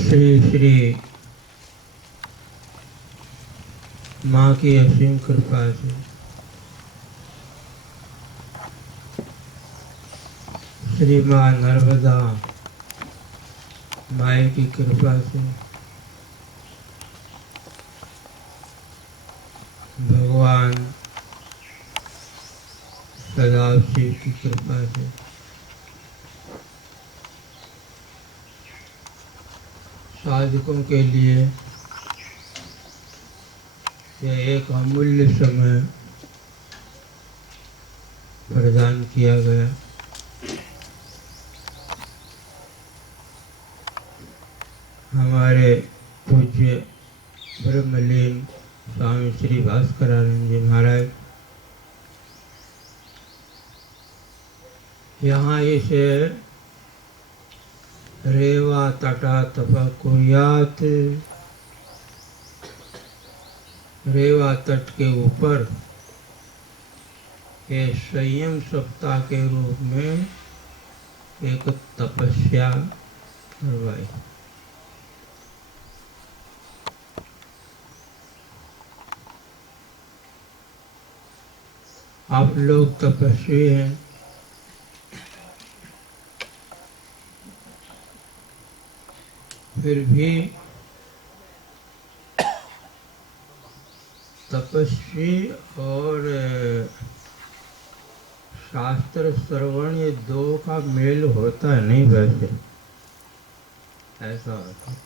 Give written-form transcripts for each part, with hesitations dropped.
श्री श्री माँ की असीम कृपा से श्री माँ नर्मदा माई की कृपा से भगवान सदाशिव की कृपा से साधकों के लिए यह एक अमूल्य समय प्रदान किया गया। हमारे पूज्य ब्रह्मलीन स्वामी श्री भास्करानंद जी महाराज यहाँ इसे रेवा तटा तपा कुर्यात, रेवा तट के ऊपर ये संयम सप्ताह के रूप में एक तपस्या करवाई। आप लोग तपस्वी हैं, फिर भी तपस्वी और शास्त्र श्रवण ये दो का मेल होता है नहीं। वैसे ऐसा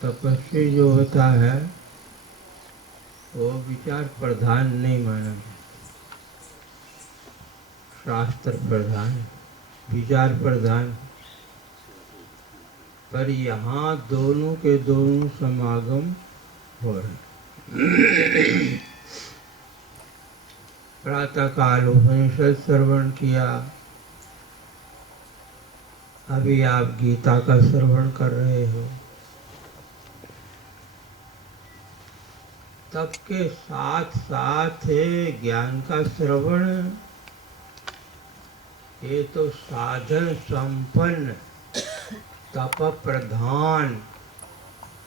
तपस्वी जो होता है वो विचार प्रधान नहीं माना, शास्त्र प्रधान, विचार प्रधान। पर यहाँ दोनों के दोनों समागम हो रहे। प्रातः काल उपनिषद श्रवण किया, अभी आप गीता का श्रवण कर रहे हो। तब के साथ साथ ज्ञान का श्रवण, ये तो साधन संपन्न तप प्रधान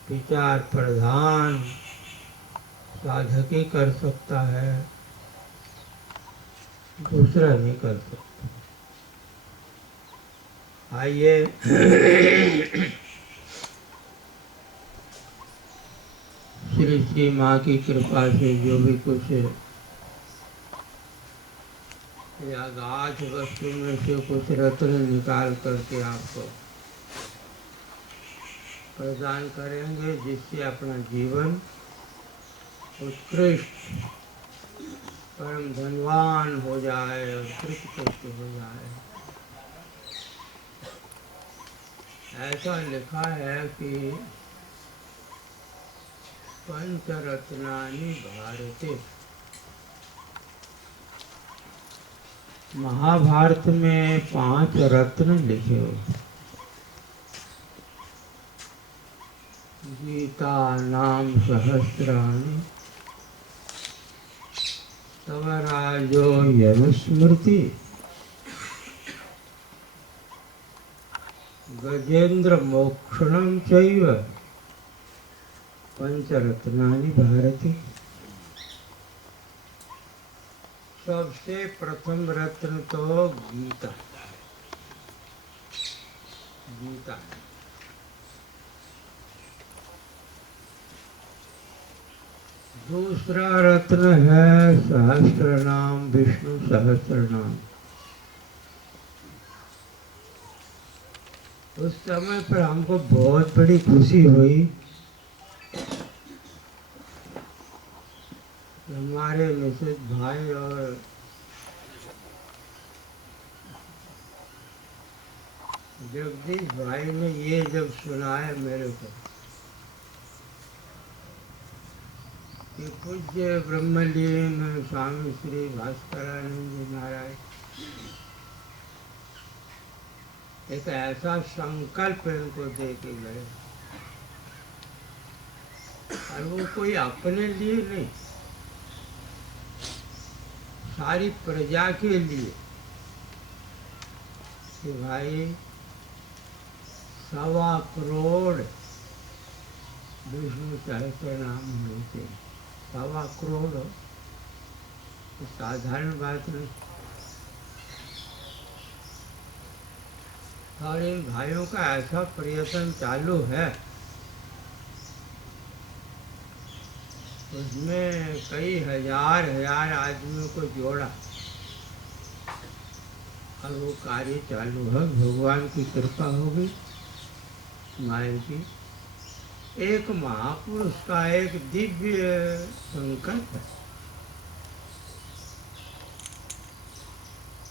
विचार प्रधान साधक ही कर सकता है, दूसरा नहीं कर सकता। आइए श्री श्री माँ की कृपा से जो भी कुछ या गाज वस्तु में से कुछ रत्न निकाल करके आपको प्रदान करेंगे, जिससे अपना जीवन उत्कृष्ट परम धनवान हो जाए और कृतकृत्य हो जाए। ऐसा लिखा है कि पंचरत्नानि भारते, महाभारत में 5 रत्न लिखे हुए। गीता नाम सहस्राणि तव राजो यनुस्मृति, गजेंद्र मोक्षणम चैव पंचरत्नानि भारती। सबसे प्रथम रत्न तो गीता, गीता। दूसरा रत्न है सहस्त्र नाम, विष्णु सहस्त्र नाम। उस समय पर हमको बहुत बड़ी खुशी हुई, हमारे मिसेज भाई और जगदीश भाई ने ये जब सुनाया मेरे को कि पूज्य ब्रह्मलीन स्वामी श्री भास्करानंद जी महाराज एक ऐसा संकल्प इनको दे के गए, और वो कोई अपने लिए नहीं, सारी प्रजा के लिए। कि भाई 1.25 करोड़ विष्णु सहस्त्र नाम होते, 1.25 करोड़ हो, तो साधारण बात नहीं। और इन भाइयों का ऐसा प्रयत्न चालू है, उसमें कई हजार आदमियों को जोड़ा और वो कार्य चालू है। भगवान की कृपा होगी, माया की। एक महापुरुष का एक दिव्य संकल्प है।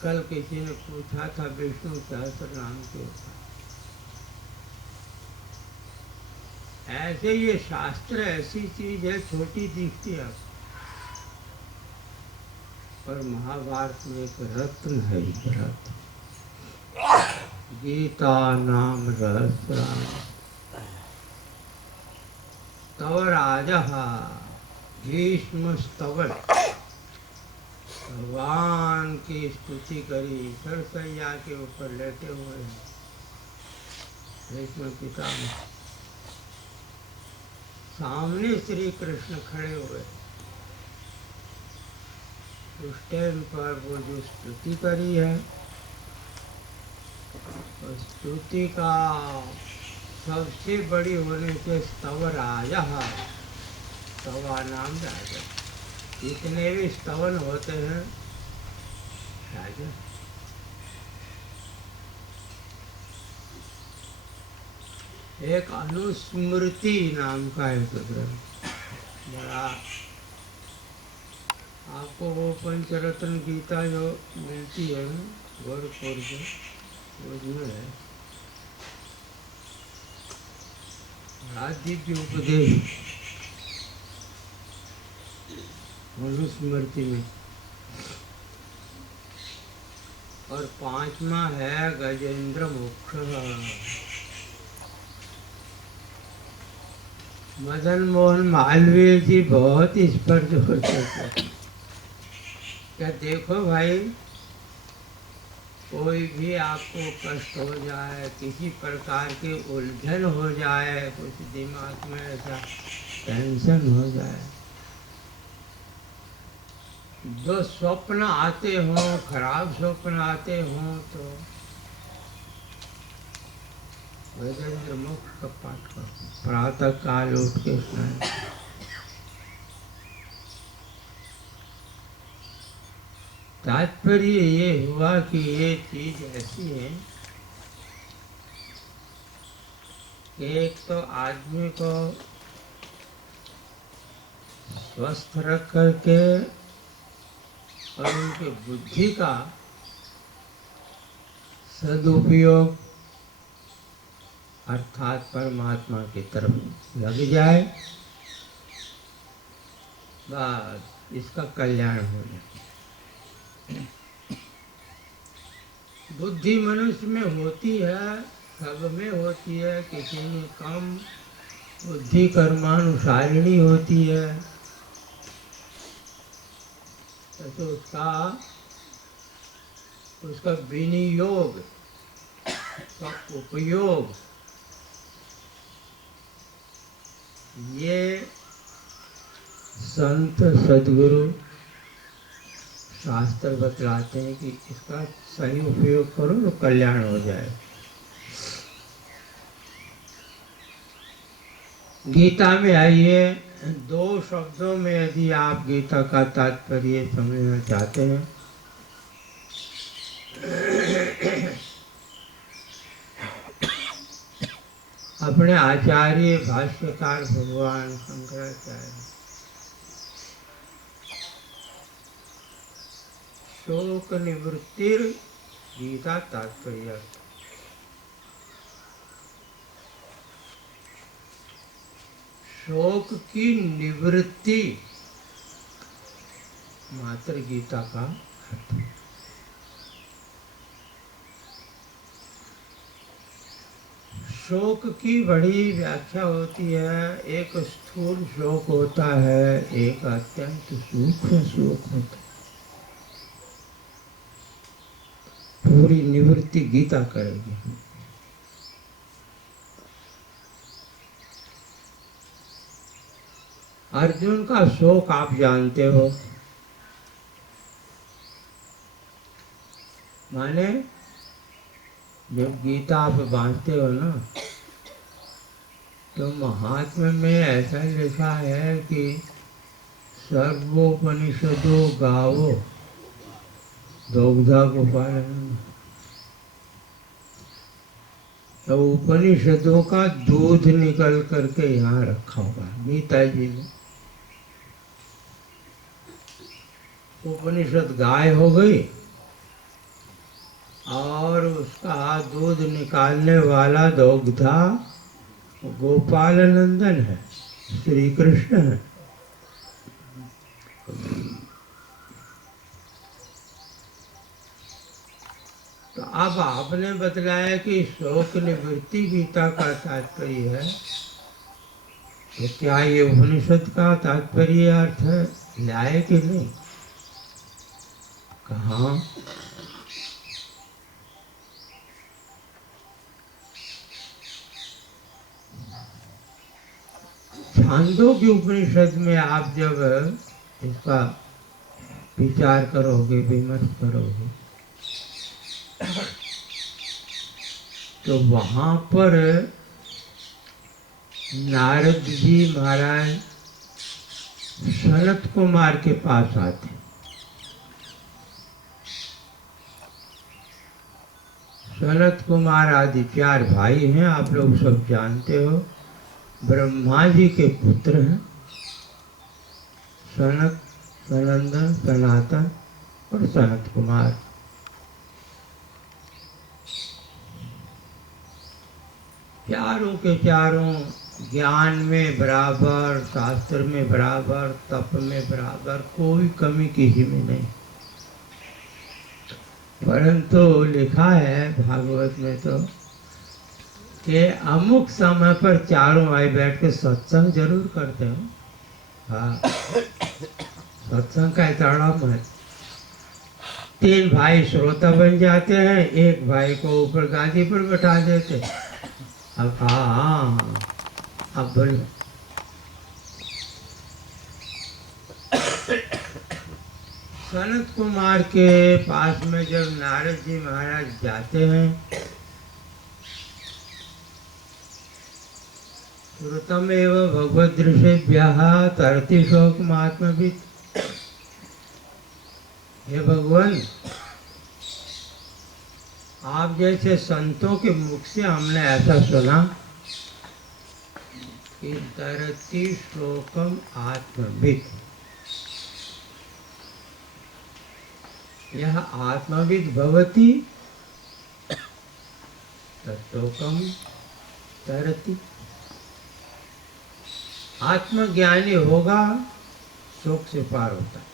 कल किसी ने पूछा था विष्णु सहस्त्र नाम के ऊपर, ऐसे ये शास्त्र ऐसी चीज है, छोटी दिखती है, पर महाभारत में एक रत्न है, रत्न। गीता नाम रहस्राम तव राजा भीष्म स्तवन। भगवान की स्तुति करी, सरसैया के ऊपर लेटे हुए हैं भीष्म पितामह, सामने श्री कृष्ण खड़े हुए। उस टाइम पर वो जो स्तुति करी है, उस स्तुति का सबसे बड़ी होने से स्तव राजा, स्तवा नाम राजा। जितने भी स्तवन होते हैं राजा। एक अनुस्मृति नाम का एक ग्रंथ, बड़ा आपको वो पंचरत्न गीता जो मिलती है गोरखपुर से, उसमें है बड़ा दिव्य उपदेश मनुस्मृति में। और 5वां है गजेंद्र मोक्ष। मदन मोहन मालवीय जी बहुत इस पर जोर देते थे। क्या देखो भाई, कोई भी आपको कष्ट हो जाए, किसी प्रकार की उलझन हो जाए, कुछ दिमाग में ऐसा टेंशन हो जाए, जो स्वप्न आते हों, खराब स्वप्न आते हों, तो गजेंद्र मोक्ष का पाठ करो, प्रातः काल उठ के स्नान। तात्पर्य ये हुआ कि ये चीज ऐसी है कि एक तो आदमी को स्वस्थ रख करके और उनकी बुद्धि का सदुपयोग अर्थात परमात्मा की तरफ लग जाए, बस इसका कल्याण हो जाए। बुद्धि मनुष्य में होती है, सब में होती है, किसी में कम। बुद्धि कर्मानुसारिणी होती है, तो उसका विनियोग, उसका उपयोग, ये संत सद्गुरु शास्त्र बतलाते हैं कि इसका सही उपयोग करो तो कल्याण हो जाए। गीता में आइए, 2 शब्दों में यदि आप गीता का तात्पर्य समझना चाहते हैं, अपने आचार्य भाष्यकार भगवान शंकराचार्य शोक निवृत्तिर गीता तात्पर्य, शोक की निवृत्ति मात्र गीता का अर्थ। शोक की बड़ी व्याख्या होती है। एक स्थूल शोक होता है, एक अत्यंत सूक्ष्म शोक होता है। पूरी निवृत्ति गीता करेगी। अर्जुन का शोक आप जानते हो, माने जब गीता आप बांधते हो ना, तो महात्म्य में ऐसा लिखा है कि सर्वोपनिषदो गावो दुग्धा गोपालन। तो उपनिषदों का दूध निकल करके यहाँ रखा हुआ गीता जी में। उपनिषद गाय हो गई और उसका दूध निकालने वाला दुग्धा गोपाल नंदन है, श्री कृष्ण है। तो अब आपने बतलाया कि शोक निवृत्ति गीता का तात्पर्य है, तो क्या ये उपनिषद का तात्पर्य अर्थ है लाए कि नहीं? कहाँ? छांदोग्य उपनिषद में आप जब इसका विचार करोगे, विमर्श करोगे, तो वहां पर नारद जी महाराज सनत कुमार के पास आते। सनत कुमार आदि 4 भाई हैं, आप लोग सब जानते हो। ब्रह्मा जी के पुत्र हैं, सनत, सनंदन, सनातन और सनत कुमार। चारों के चारों ज्ञान में बराबर, शास्त्र में बराबर, तप में बराबर, कोई कमी किसी में नहीं। परंतु लिखा है भागवत में तो कि अमुक समय पर चारों आए बैठ के सत्संग जरूर करते हो। हाँ, सत्संग का इतना महत्व। 3 भाई श्रोता बन जाते हैं, एक भाई को ऊपर गादी पर बैठा देते। अब हाँ, अब बोलो। सनत कुमार के पास में जब नारद जी महाराज जाते हैं, श्रुतम एवं भगवत दृश्यभ्यः तरति शोक महात्मभित्। हे भगवान, आप जैसे संतों के मुख से हमने ऐसा सुना कि तरति शोकम आत्मभित्। यह आत्मविद भवति तत्शोकम तरति। आत्मज्ञानी होगा, शोक से पार होता है।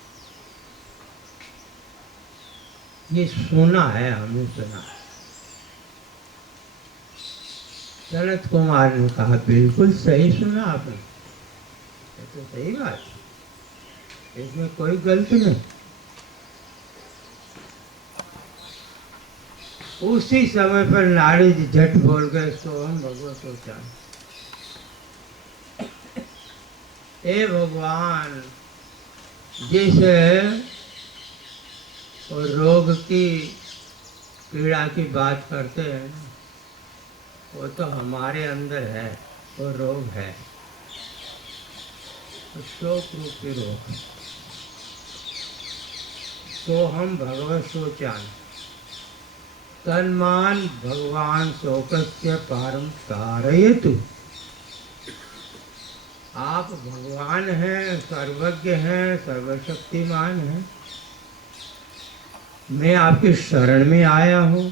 ये सुना है, हमने सुना। सनत कुमार ने कहा बिल्कुल सही सुना आपने, ये तो सही बात, इसमें कोई गलती नहीं। उसी समय पर नारद जी झट बोल गए, सोहम भगवत सोचा। हे भगवान, जैसे रोग की पीड़ा की बात करते हैं ना, वो तो हमारे अंदर है, वो रोग है, तो शोक रूपी रोग। तो हम भगवत सोचान तन्मान भगवान शोकस्य पारम कारयतु। आप भगवान हैं, सर्वज्ञ हैं, सर्वशक्तिमान हैं। मैं आपकी शरण में आया हूँ,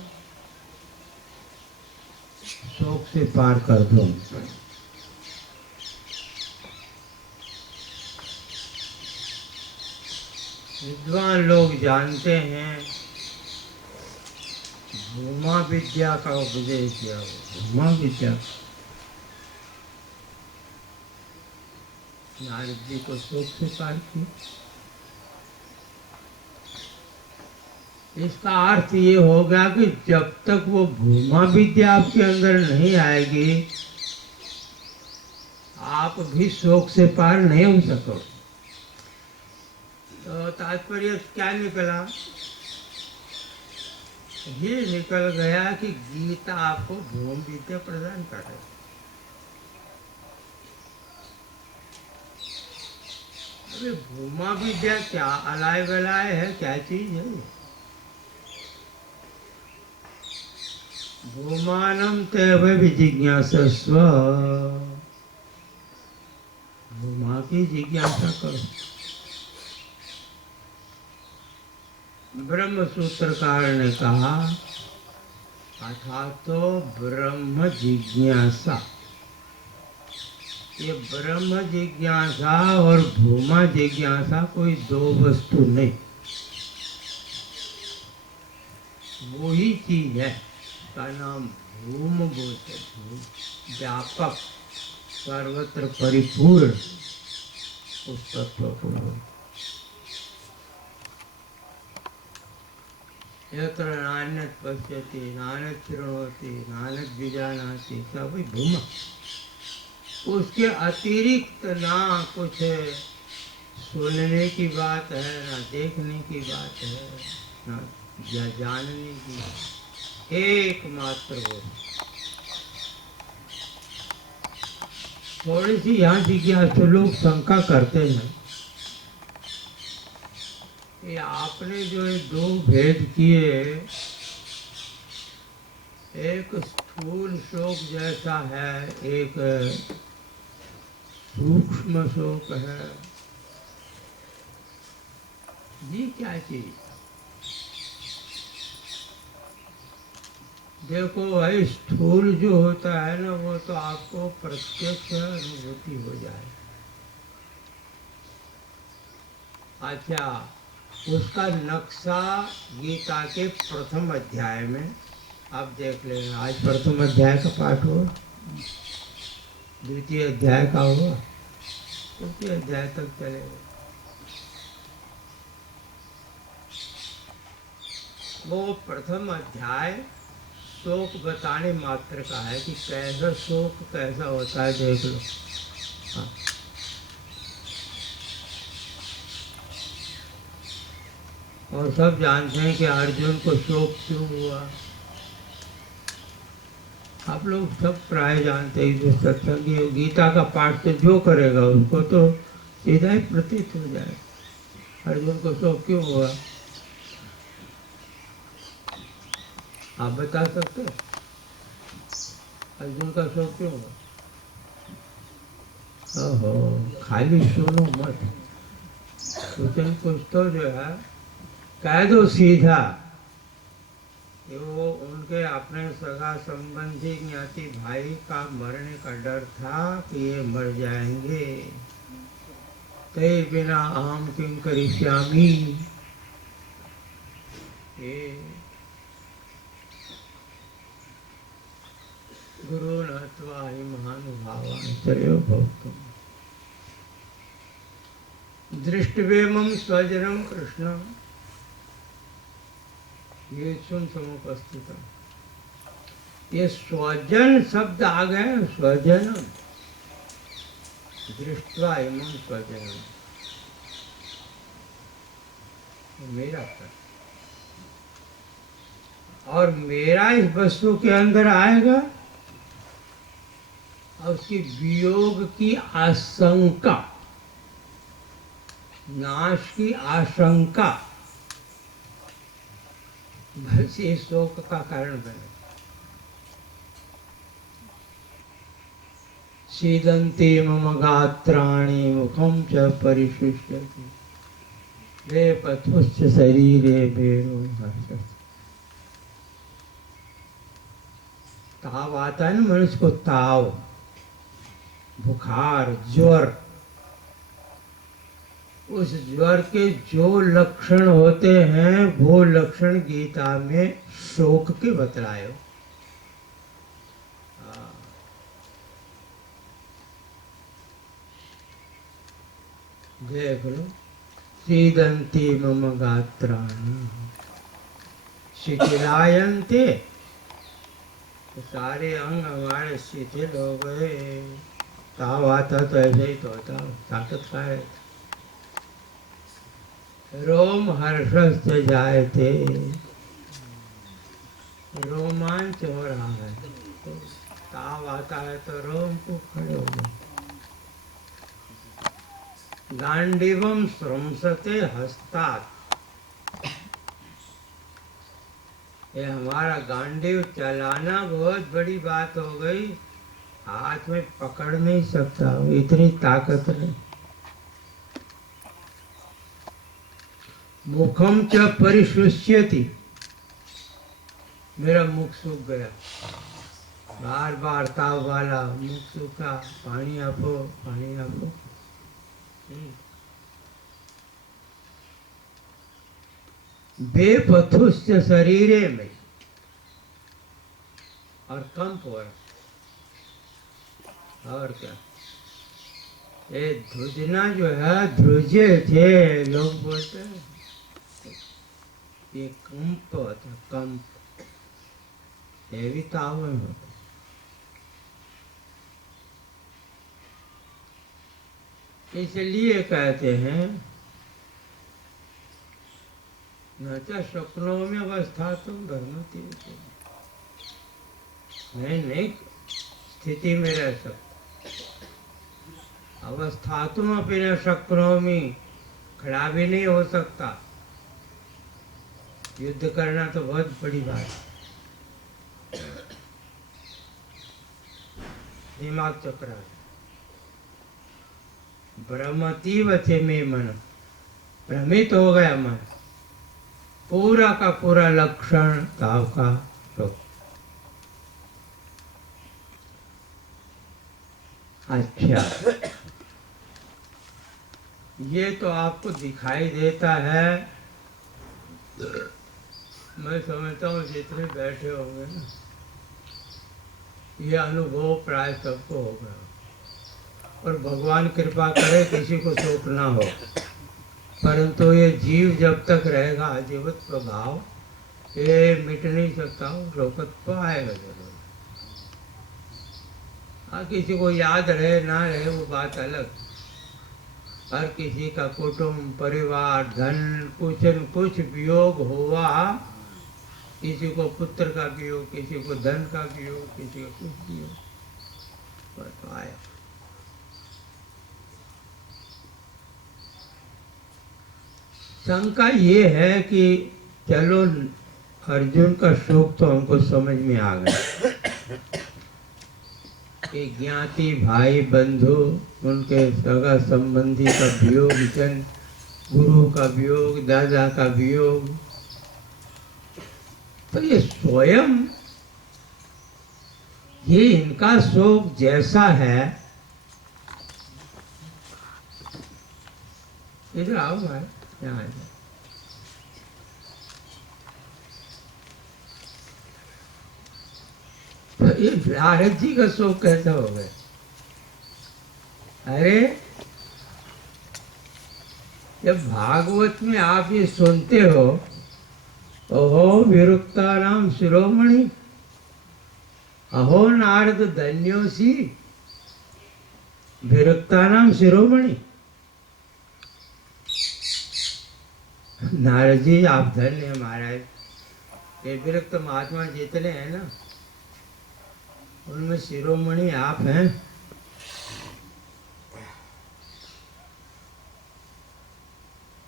शोक से पार कर दो। विद्वान लोग जानते हैं, भूमा विद्या का उपदेश किया। भूमा विद्या नारद जी को शोक से पार किया। इसका अर्थ ये हो गया कि जब तक वो भूमा विद्या आपके अंदर नहीं आएगी, आप भी शोक से पार नहीं हो सको। तो तात्पर्य क्या निकला? ये निकल गया कि गीता आपको भूम विद्या प्रदान कर रही है। अरे भूमा विद्या क्या अलाय गलाय है, क्या चीज है? भूमानम तेव विजिज्ञासस्व, भूमा की जिज्ञासा करो। ब्रह्म सूत्रकार ने कहा अर्थात तो ब्रह्म जिज्ञासा, ये ब्रह्म जिज्ञासा और भूमा जिज्ञासा कोई दो वस्तु नहीं, वो ही चीज है। का नाम भूम बोलते, व्यापक सर्वत्र परिपूर्ण उस तत्व को। यत्र नान्यत् पश्यति नान्यत् शृणोति नान्यत् विजानाति, सब भूम। उसके अतिरिक्त ना कुछ सुनने की बात है, ना देखने की बात है, ना जानने की, एकमात्र वो। थोड़ी सी यहाँ जिज्ञासु लोग शंका करते हैं, ये आपने जो ये दो भेद किए, एक स्थूल शोक जैसा है, एक सूक्ष्म शोक है, ये क्या चीज? देखो भाई, स्थूल जो होता है ना, वो तो आपको प्रत्यक्ष अनुभूति हो जाए। अच्छा, उसका नक्शा गीता के प्रथम अध्याय में आप देख लेना। आज प्रथम अध्याय का पाठ हो, द्वितीय अध्याय का हुआ, तृतीय अध्याय तक चलेगा। वो प्रथम अध्याय शोक बताने मात्र का है कि कैसा शोक कैसा होता है, देख लो। हाँ। और सब जानते हैं कि अर्जुन को शोक क्यों हुआ। आप लोग सब प्राय जानते हैं, जो सत्संगी गीता का पाठ तो जो करेगा उनको तो सीधा ही प्रतीत हो जाए अर्जुन को शोक क्यों हुआ। आप बता सकते हो अर्जुन का शोक क्यों हुआ? ओहो, खाली सुनो मत, कुछ तो जो है कह दो सीधा। वो उनके अपने सगा संबंधी ज्ञाति भाई का मरने का डर था कि ये मर जाएंगे। ते बिना आम किम करिष्यामि, गुरु नत्वा हि महानुभावान् त्रयो भवतुम् दृष्टवेमं स्वजनम कृष्ण, ये सुन समुपस्थित। ये स्वजन शब्द आ गए, स्वजन दृष्टवा इमं स्वजन, मेरा कर और मेरा इस वस्तु के अंदर आएगा और उसकी वियोग की आशंका, नाश की आशंका भय शोक का कारण बने। सीदन्ति मम गात्राणि मुखं च परिशुष्यति, रे पथुश्च शरीरे भेरो भाषति। ताव आता है ना मनुष्य को, ताव, बुखार, ज्वर, उस ज्वर के जो लक्षण होते हैं वो लक्षण गीता में शोक के बतलाए। देख लो, सीदंती मम गात्राणि, शिथिलायन्ते, तो सारे अंग हमारे शिथिल हो गए। ताव आता तो ऐसे ही तो होता, ताकत का है। रोम हर्ष से जाए थे, रोमांच हो रहा है, तो ताव आता है तो रोम को खड़े हो गए। गांडीवम श्रमसते हस्तात्, ये हमारा गांडीव चलाना बहुत बड़ी बात हो गई, हाथ में पकड़ नहीं सकता, इतनी ताकत नहीं। मुखम च परिशुष्यति, मेरा मुख सूख गया, बार बार ताव वाला मुख सूखा, पानी आपो, पानी आपो। बेपथुष्य शरीरे में, और कंप हो रहा, और क्या, ये ध्रुजना जो है, ध्रुजे थे लोग बोलते हैं, ये कंप होता, कंप, ये भी ताव में होता। इसलिए कहते हैं न तो स्वप्नों में अवस्था तुम भ्रमति, नहीं स्थिति में रह सकता, अवस्था तुम अपने स्वप्नों में खड़ा भी नहीं हो सकता। युद्ध करना तो बहुत बड़ी बात है, दिमाग चक्रा, भ्रमती वचे में मन, भ्रमित हो गया मन, पूरा का पूरा लक्षण ताव का रोग। अच्छा, ये तो आपको दिखाई देता है, मैं समझता हूँ जितने बैठे होंगे ना, ये अनुभव प्राय सबको होगा, और भगवान कृपा करे किसी को शोक ना हो, परंतु ये जीव जब तक रहेगा जीवित प्रभाव ये मिट नहीं सकता, शोकत तो आएगा जरूर। हाँ, किसी को याद रहे ना रहे वो बात अलग, हर किसी का कुटुंब परिवार धन कुछ न कुछ वियोग हुआ, किसी को पुत्र का वियोग, किसी को धन का वियोग, किसी को कुछ वियोग, तो आया। शंका ये है कि चलो अर्जुन का शोक तो हमको समझ में आ गया कि ज्ञाति भाई बंधु उनके सगा संबंधी का वियोग, जन गुरु का वियोग, दादा का वियोग, तो ये स्वयं ये इनका शोक जैसा है, इधर आओ भाई, यहाँ तो ये नारद जी का शोक कैसा हो गया? अरे जब भागवत में आप ये सुनते हो, ओहो विरुक्ता नाम शिरोमणि, अहो नारद धन्योसी, विरुक्ता नाम शिरोमणि। नारद जी आप धन्य है महाराज, ये विरक्त महात्मा जितने हैं ना, उनमें शिरोमणि आप हैं।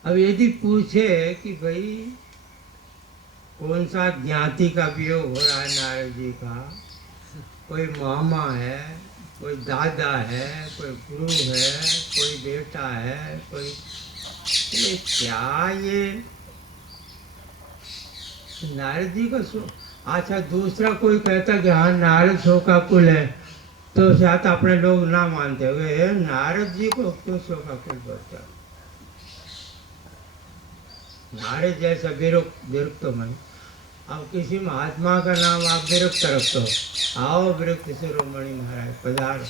अब यदि पूछे कि भाई कौन सा ज्ञाति का वियोग हो रहा है नारद जी का, कोई मामा है, कोई दादा है, कोई गुरु है, कोई बेटा है, कोई, ये क्या ये नारद जी का शोक? अच्छा दूसरा कोई कहता कि हाँ नारद शोकाकुल है, तो शायद अपने लोग ना मानते हुए नारद जी को क्यों शोकाकुल बोलता? नारद जैसा विरुक्त मन, अब किसी महात्मा का नाम आप विरुक्त रखते हो, आओ विरुक्त शिरोमणि महाराज पधारो,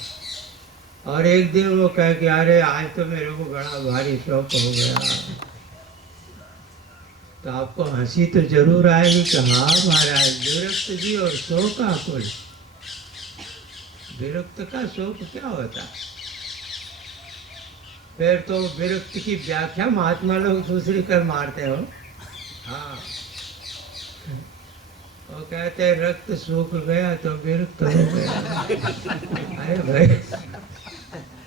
और एक दिन वो कह के अरे आज तो मेरे को बड़ा भारी शौक हो गया, तो आपको हंसी तो जरूर आएगी कि हाँ महाराज, विरक्त जी और शोक आकुल। विरक्त का शोक क्या होता है? फिर तो विरक्त की व्याख्या महात्मा लोग दूसरी कर मारते हो। हाँ, वो कहते हैं रक्त सूख गया तो विरक्त हो गया। अरे भाई,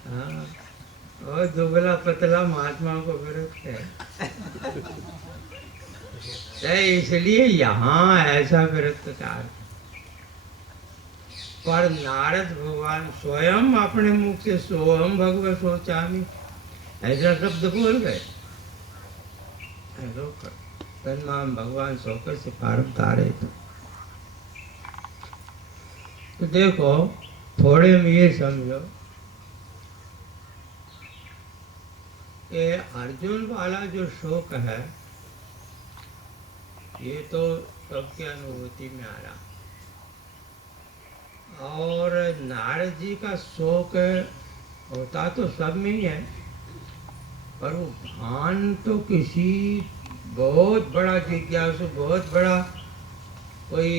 हाँ, और दुबला पतला महात्मा को विरक्त है। तो इसलिए यहाँ ऐसा विरक्त का अर्थ। पर नारद भगवान स्वयं अपने मुख से सोहम भगवत सोचामी ऐसा शब्द बोल गए। तन्माम भगवान सोकर से पारम तारे। तो देखो, थोड़े में ये समझो कि अर्जुन वाला जो शोक है ये तो सबके अनुभूति में आ रहा, और नारद जी का शोक होता तो सब में ही है, पर वो भान तो किसी बहुत बड़ा जिज्ञासु, बहुत बड़ा कोई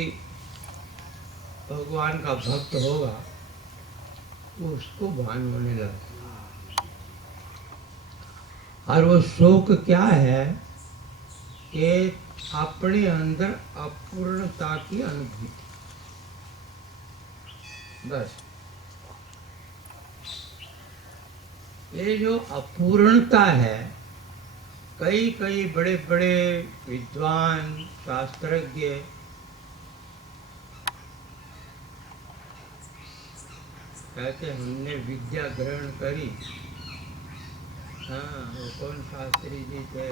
भगवान का भक्त होगा, उसको भान होने लगा। और वो शोक क्या है कि अपने अंदर अपूर्णता की अनुभूति, बस। ये जो अपूर्णता है, कई कई बड़े बड़े विद्वान शास्त्रज्ञ कहते हमने विद्या ग्रहण करी। हाँ, वो कौन शास्त्री जी थे,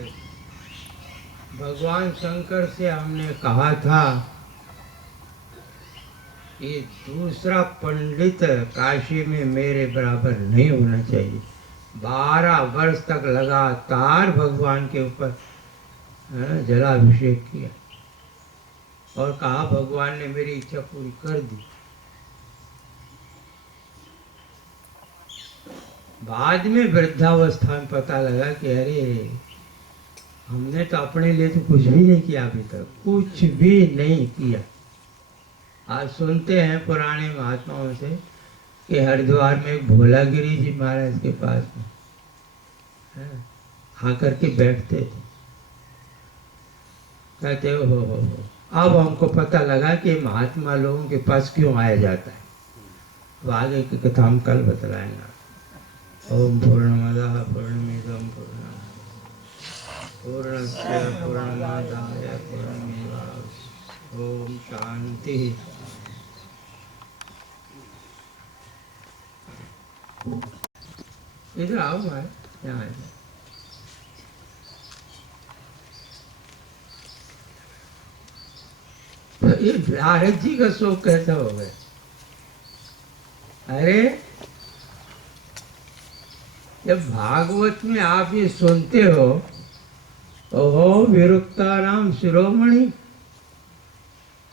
भगवान शंकर से हमने कहा था कि दूसरा पंडित काशी में मेरे बराबर नहीं होना चाहिए। 12 वर्ष तक लगातार भगवान के ऊपर जलाभिषेक किया और कहा भगवान ने मेरी इच्छा पूरी कर दी। बाद में वृद्धावस्था में पता लगा कि अरे, हमने तो अपने लिए तो कुछ भी नहीं किया, अभी तक कुछ भी नहीं किया। आज सुनते हैं पुराने महात्माओं से कि हरिद्वार में एक भोलागिरी जी महाराज के पास में आकर के बैठते थे। कहते हो अब हमको पता लगा कि महात्मा लोगों के पास क्यों आया जाता है। अब आगे की कथा हम कल बतलाएंगे। ओम पूर्णमदः पूर्णमिदं पूर्णस्य पूर्णमादाय पूर्णमेवावशिष्यते। ओम शांति। इधर आओ भाई, यहाँ तो ये नारद जी का शोक कैसा हो गया? अरे, जब भागवत में आप ये सुनते हो, ओहो विरुक्ता नाम शिरोमणि,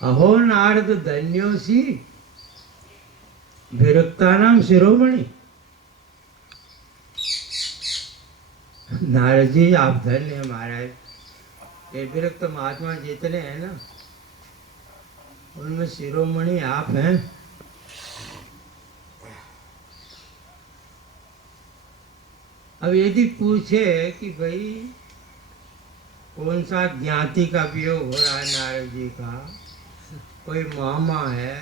अहो नारद धन्योसी, विरुक्ता नाम शिरोमणि। नारद जी आप धन्य है महाराज। ये विरक्त महात्मा जितने हैं ना, उनमें शिरोमणि आप हैं। अब यदि पूछे कि भाई कौन सा ज्ञाति का वियोग हो रहा है नारद जी का, कोई मामा है,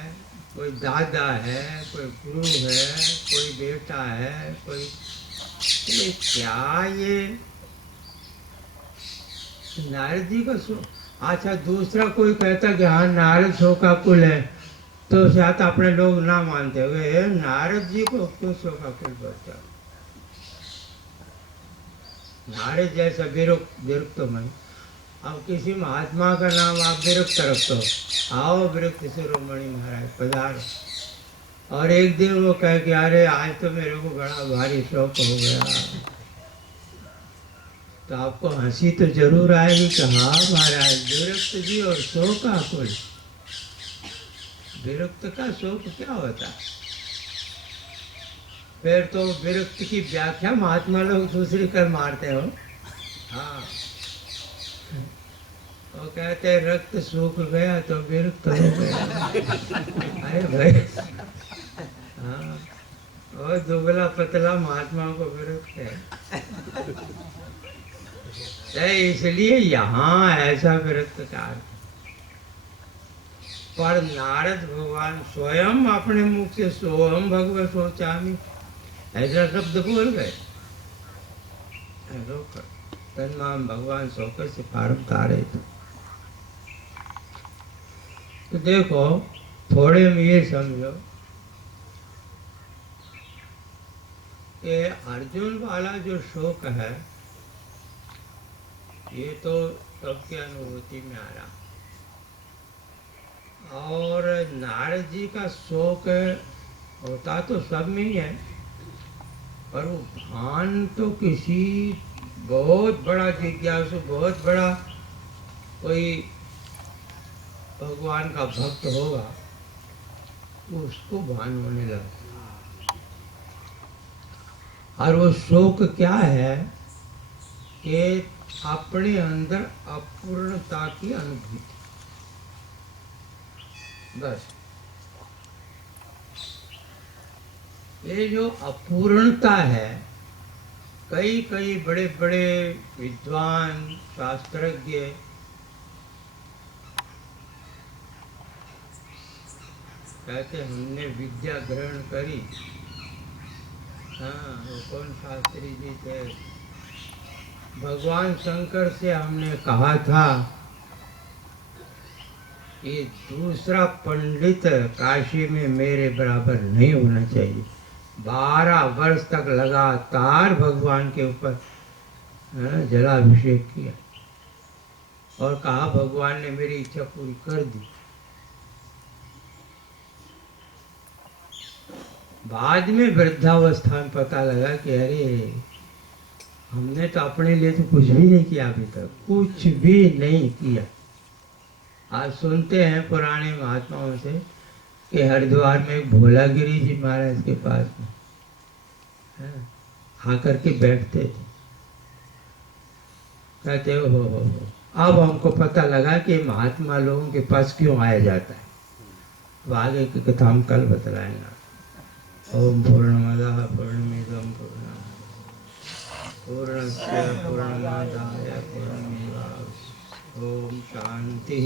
कोई दादा है, कोई गुरु है, कोई बेटा है, कोई, ये क्या ये नारद जी का शोक? अच्छा, दूसरा कोई कहता कि हाँ नारद शोकाकुल है, तो शायद अपने लोग ना मानते हुए नारद जी को क्यों शोकाकुल बोलता? नारद जैसा विरक्त में, अब किसी महात्मा का नाम आप विरक्त रखते हो, आओ विरक्त शिरोमणि महाराज पधारो, और एक दिन वो कह के अरे आज तो मेरे को बड़ा भारी शौक हो गया, तो आपको हंसी तो जरूर आएगी कि हाँ महाराज, विरक्त जी और शोक आकुल। विरक्त का शोक क्या होता है? फिर तो विरक्त की व्याख्या महात्मा लोग दूसरी कर मारते हो। हाँ, वो कहते हैं रक्त सूख गया तो विरक्त हो गया। अरे भाई, हाँ, और दुबला पतला महात्मा को विरक्त है। तो इसलिए यहाँ ऐसा विरक्त का, पर नारद भगवान स्वयं अपने मुख से सोहम भगवत सोचामी ऐसा शब्द बोल गए। तन्माम भगवान सोकर से पारम तारे थे। तो देखो, थोड़े में ये समझो कि अर्जुन वाला जो शोक है ये तो सबके अनुभूति में आ रहा, और नारद जी का शोक होता तो सब में ही है, पर वो भान तो किसी बहुत बड़ा जिज्ञासु, बहुत बड़ा कोई भगवान का भक्त होगा, उसको भान होने लगा। और वो शोक क्या है कि अपने अंदर अपूर्णता की अनुभूति, बस। ये जो अपूर्णता है, कई कई बड़े बड़े विद्वान शास्त्रज्ञ कहते हमने विद्या ग्रहण करी। हाँ, वो कौन शास्त्री जी थे, भगवान शंकर से हमने कहा था कि दूसरा पंडित काशी में मेरे बराबर नहीं होना चाहिए। 12 वर्ष तक लगातार भगवान के ऊपर जलाभिषेक किया और कहा भगवान ने मेरी इच्छा पूरी कर दी। बाद में वृद्धावस्था में पता लगा कि अरे हमने तो अपने लिए तो कुछ भी नहीं किया, अभी तक कुछ भी नहीं किया। आज सुनते हैं पुराने महात्माओं से कि हरिद्वार में एक भोलागिरी जी महाराज के पास में आकर के बैठते थे, कहते हो अब हमको पता लगा कि महात्मा लोगों के पास क्यों आया जाता है। तो आगे की कथा हम कल बतलाएंगे। ओम पूर्णमदः पूर्णमिदं पूर्णस्य पूर्णमादाय पूर्णमेवावशिष्यते। ओम शांति।